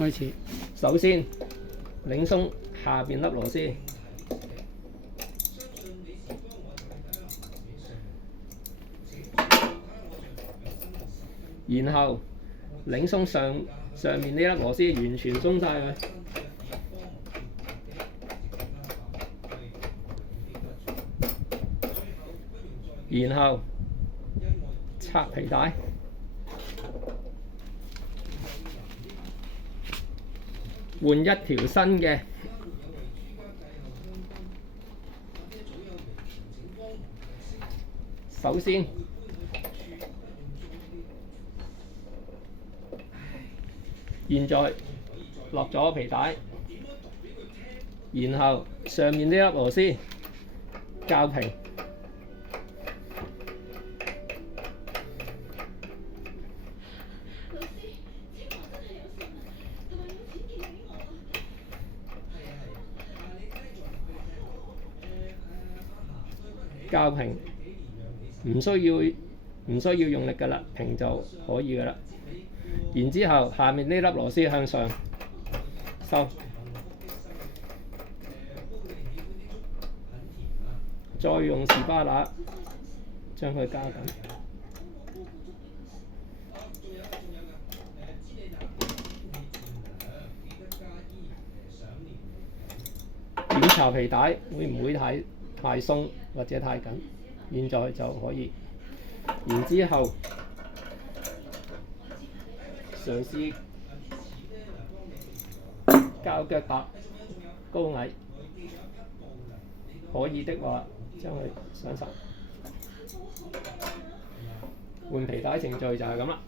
開始。首先擰鬆下邊粒螺絲，然後擰鬆上面呢粒螺絲，完全鬆晒佢。然後拆皮帶，換一條新嘅。首先現在落咗皮帶，然後上面呢粒螺絲校平。校平，唔需要用力㗎啦，平就可以㗎啦。然之後下面呢粒螺絲向上收，再用士巴拿將佢加緊。檢查皮帶會唔會太鬆或者太緊，現在就可以。然之後嘗試校腳踏高矮，可以的話將佢上手。換皮帶程序就係咁啦。